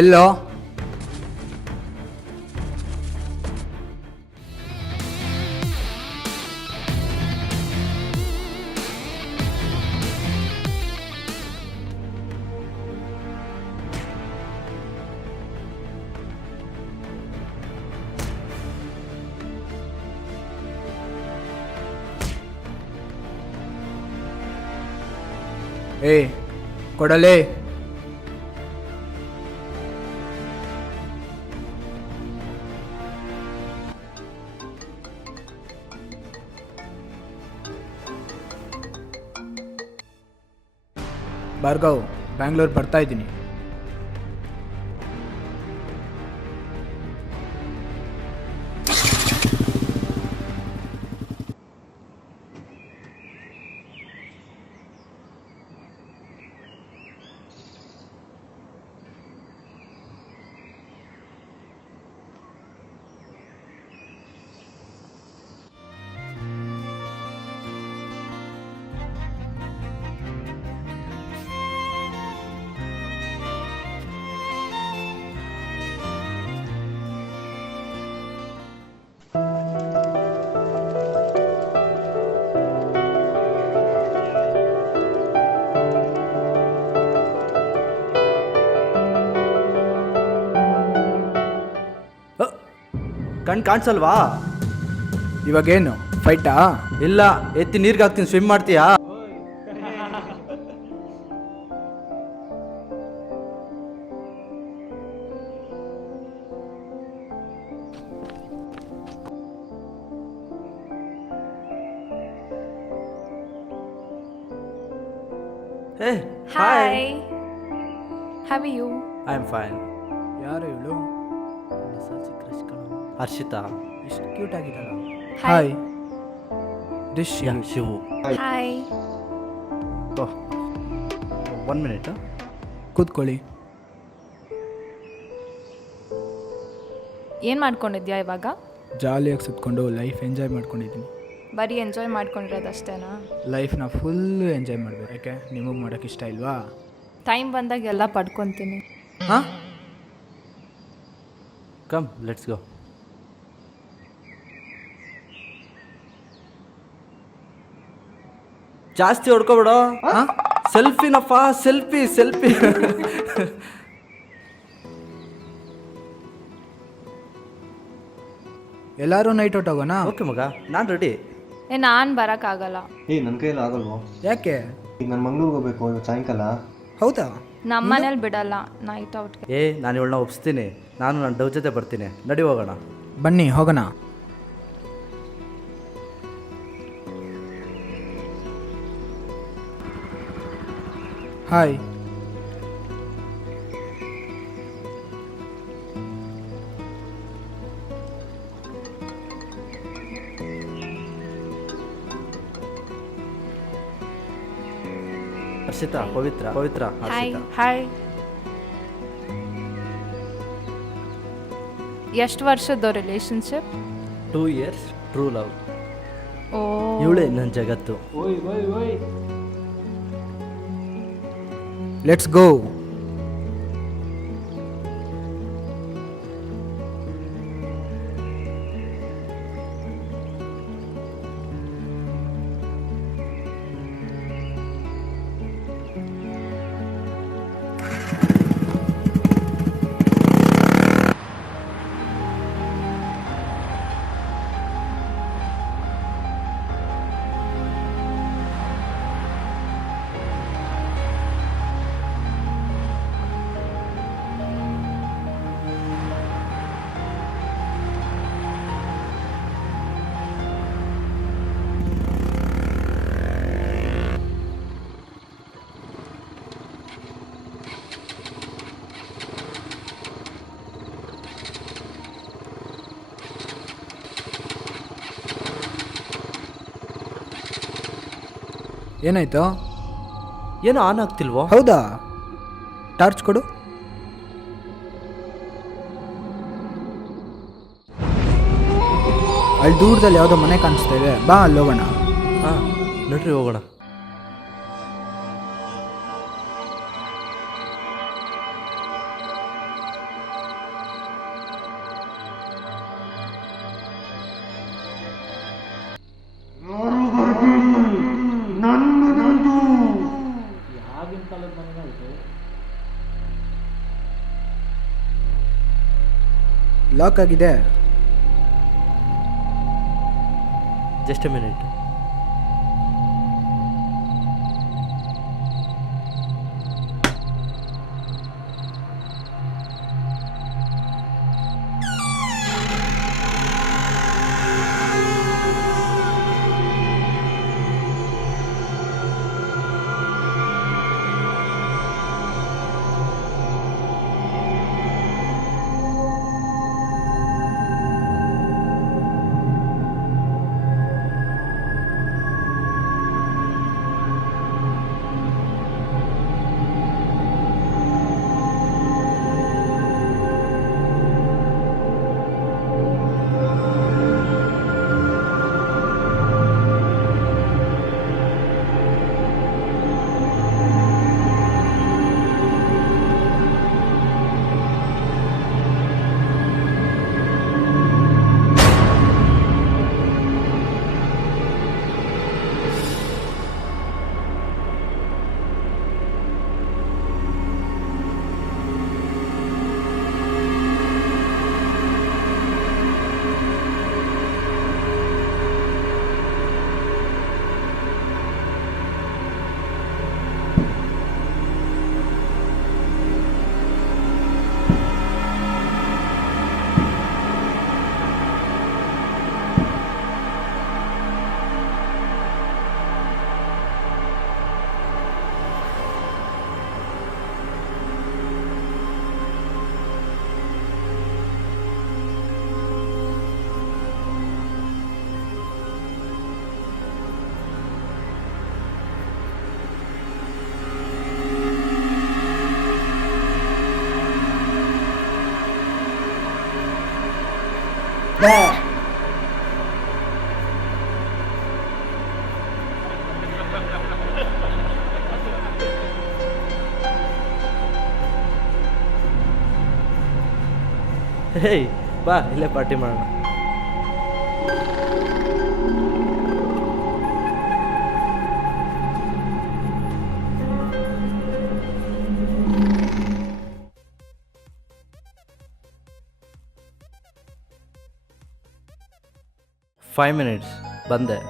ಎಲ್ಲೋ ಏ ಕೊಡಲೇ ಭಾರ್ಗವ್, ಬ್ಯಾಂಗ್ಳೂರ್ ಬರ್ತಾ ಇದ್ದೀನಿ. ಕಣ್ ಕಾಣಿಸಲ್ವಾ? ಇವಾಗೇನು ಫೈಟಾ? ಇಲ್ಲ, ಎತ್ತಿ ನೀರ್ಗೆ ಹಾಕ್ತೀನಿ, ಸ್ವಿಮ್ ಮಾಡ್ತೀಯಾ? Hey hi, how are you? I am fine. ಯಾರು ಇವಳು? ಹರ್ಷಿತಾ. ಎಷ್ಟು ಕ್ಯೂಟ್ ಆಗಿದ್ದಾಳ. Hi. Hi, this Shivu. Hi. 1 minute. ಕೂತ್ಕೊಳ್ಳಿ. ಏನು ಮಾಡ್ಕೊಂಡಿದ್ಯಾ ಇವಾಗ? ಜಾಲಿಯಾಗಿ ಸುತ್ಕೊಂಡು ಲೈಫ್ ಎಂಜಾಯ್ ಮಾಡ್ಕೊಂಡಿದ್ದೀನಿ. ಬರೀ ಎಂಜಾಯ್ ಮಾಡ್ಕೊಂಡಿರೋದಷ್ಟೇನಾ? ಲೈಫ್ನ ಫುಲ್ಲು ಎಂಜಾಯ್ ಮಾಡಬೇಕು. ಯಾಕೆ, ನಿಮಗೆ ಮಾಡೋಕ್ಕೆ ಇಷ್ಟ ಇಲ್ವಾ? ಟೈಮ್ ಬಂದಾಗ ಎಲ್ಲ ಪಡ್ಕೊತೀನಿ. ಹಾಂ, ಕಮ್ ಲೆಟ್ಸ್ ಗೋ. ಜಾಸ್ತಿ ಹೊಡ್ಕೊಬೇಡ. ಸೆಲ್ಫಿನಪ್ಪ, ಸೆಲ್ಫಿ ಸೆಲ್ಫಿ. ಎಲ್ಲರೂ ನೈಟ್ ಔಟ್ ಹೋಗೋಣ? ಓಕೆ ಮಗ, ನಾನು ರೆಡಿ. ನಾನು ಬರೋಕ್ಕಾಗಲ್ಲ. ನನ್ನ ಕೈಯಲ್ಲಿ ಆಗಲ್ವೋ? ಯಾಕೆ? ಈಗ ನಾನು ಮಂಗ್ಳೂರ್ಗೆ ಹೋಗ್ಬೇಕು ಇವತ್ತು ಸಾಯಂಕಾಲ. ಹೌದಾ? ನಮ್ಮ ಮನೇಲಿ ಬಿಡಲ್ಲ ನೈಟ್ ಔಟ್ಗೆ. ನಾನು ಇವಳನ್ನ ಒಪ್ಸ್ತೀನಿ. ನಾನು ನನ್ನ ಡವ್ ಜೊತೆ ಬರ್ತೀನಿ. ನಡಿ ಹೋಗೋಣ. ಬನ್ನಿ ಹೋಗೋಣ. Hi. Harshita, Pavitra, Pavitra, hi Harshita. Hi. ಎಷ್ಟು ವರ್ಷದ ರಿಲೇಶನ್ಶಿಪ್? 2 years true love. ಓ, ಇವಳೇ ನನ್ನ ಜಗತ್ತು. Let's go. ಏನಾಯ್ತು? ಏನೋ ಆನ್ ಆಗ್ತಿಲ್ವೋ? ಹೌದಾ? ಟಾರ್ಚ್ ಕೊಡು. ಅಲ್ಲಿ ದೂರದಲ್ಲಿ ಯಾವುದೋ ಮನೆ ಕಾಣಿಸ್ತಾ ಇದೆ, ಬಾ ಅಲ್ಲಿ ಹೋಗೋಣ. ಹಾಂ ನಡ್ರಿ ಹೋಗೋಣ. ಲಾಕ್ ಆಗಿದೆ. Just A minute. ಹೇಯ್ ಬಾ ಇಲ್ಲೇ ಪಾರ್ಟಿ ಮಾಡೋಣ. ಫೈವ್ ಮಿನಿಟ್ಸ್ ಬಂದೆ.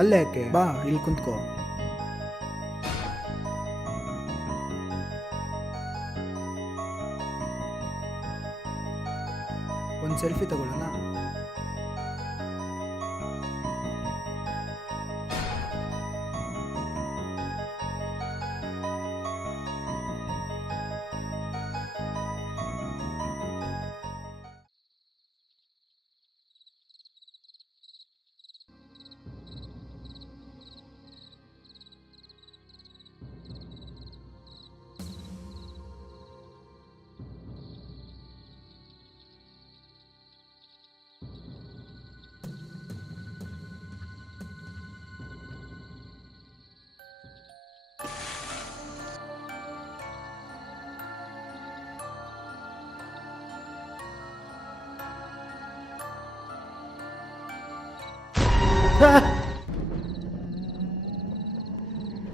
ಅಲ್ಲೇ ಯಾಕೆ, ಬಾ ಇಲ್ಲಿ ಕುಂತ್ಕೋ. ಒಂದು ಸೆಲ್ಫಿ ತಗೊಳ್ಳೋಣ.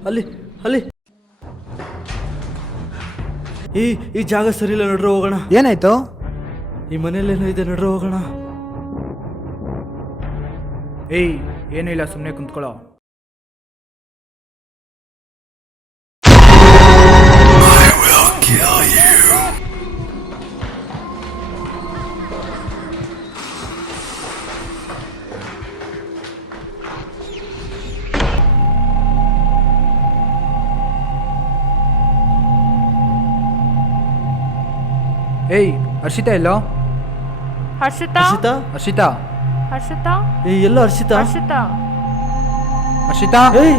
ಅಲ್ಲಿ ಅಲ್ಲಿ ಈ ಜಾಗ ಸರಿ ಇಲ್ಲ, ನಡ್ರ ಹೋಗೋಣ. ಏನಾಯ್ತು? ಈ ಮನೇಲೇನೋ ಇದೆ, ನಡ್ರ ಹೋಗೋಣ. ಏಯ್, ಏನೂ ಇಲ್ಲ, ಸುಮ್ಮನೆ ಕುಂತ್ಕೊಳ್ಳೋ. ಏಯ್, ಹರ್ಷಿತಾ ಎಲ್ಲೋ? ಹರ್ಷಿತಾ ಹರ್ಷಿತಾ ಹರ್ಷಿತಾ ಹರ್ಷಿತಾ ಎಲ್ಲೋ ಹರ್ಷಿತಾ? ಹರ್ಷಿತಾ ಹರ್ಷಿತಾ ಏಯ್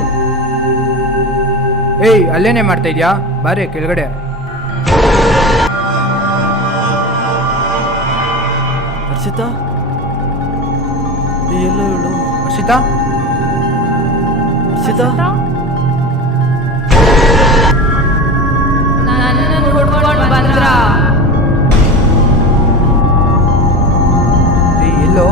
ಏಯ್, ಅಲ್ಲೇನೇ ಮಾಡ್ತಾ ಇದ್ಯಾ? ಬಾರೆ ಕೆಳಗಡೆ. ಹರ್ಷಿತಾ ಎಲ್ಲೋ ಹೇಳು. ಹರ್ಷಿತಾ ಹರ್ಷಿತಾ ನನ್ನನ್ನು ಹುಡ್ಕೊಂಡು ಬಂದ್ರ? ಏಯ್, ಎಲ್ಲೋ?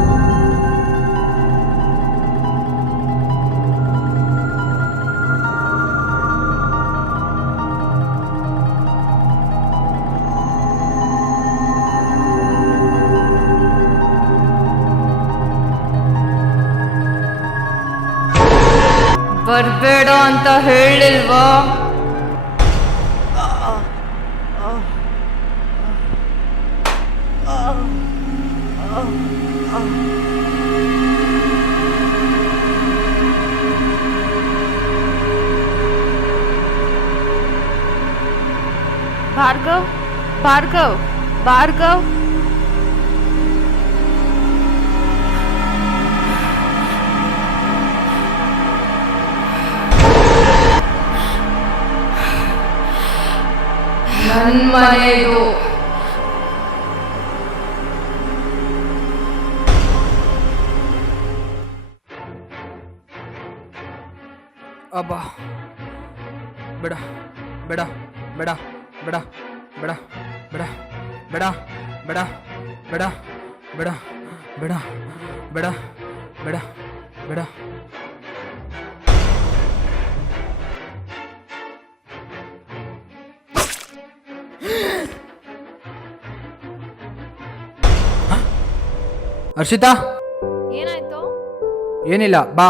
ಬರ್ಬೇಡ ಅಂತ ಹೇಳಿಲ್ವಾ? ಭಾರ್ಗವ್ ಭಾರ್ಗವ್ ಭಾರ್ಗವ್ ನನ್ನ ಮನೆದು. ಅಬ್ಬಾ, ಬೇಡ ಬೇಡ ಬೇಡ ಬೇಡ ಬೇಡ ಬೇಡ ಬೇಡ ಬೇಡ ಬೇಡ ಬೇಡ ಬೇಡ ಬೇಡ ಬೇಡ ಬೇಡ. ಹರ್ಷಿತಾ, ಏನಾಯ್ತು? ಏನಿಲ್ಲ, ಬಾ.